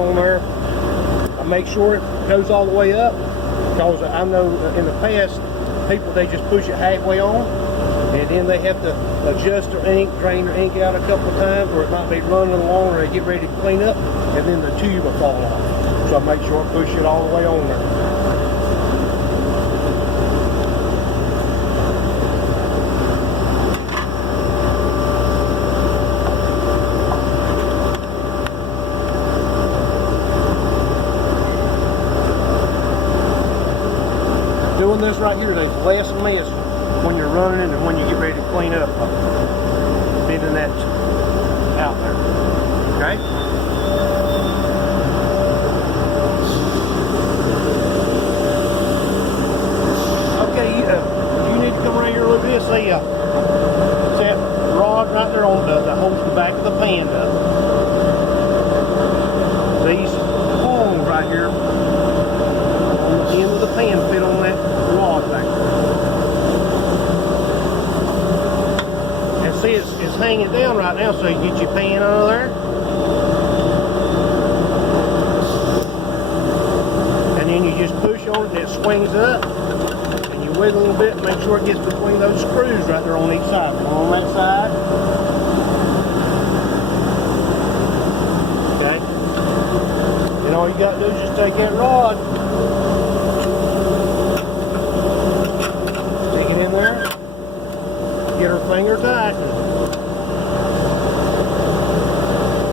on there. I make sure it goes all the way up, because I know in the past, people, they just push it halfway on, and then they have to adjust their ink, drain their ink out a couple of times, or it might be running along, or they get ready to clean up, and then the tube will fall off. So I make sure I push it all the way on there. Doing this right here, there's less mess when you're running and when you get ready to clean up, bending that out there. Okay? Okay, you need to come around here a little bit. See, that rod right there on that holds the back of the pan up. These holes right here on the end of the pan fit on that rod back there. And see, it's hanging down right now, so you get your pan out of there. And then you just push on it and it swings up. And you wiggle a little bit and make sure it gets between those screws right there on each side. One on that side. Okay. And all you got to do is just take that rod, stick it in there, get her finger tight.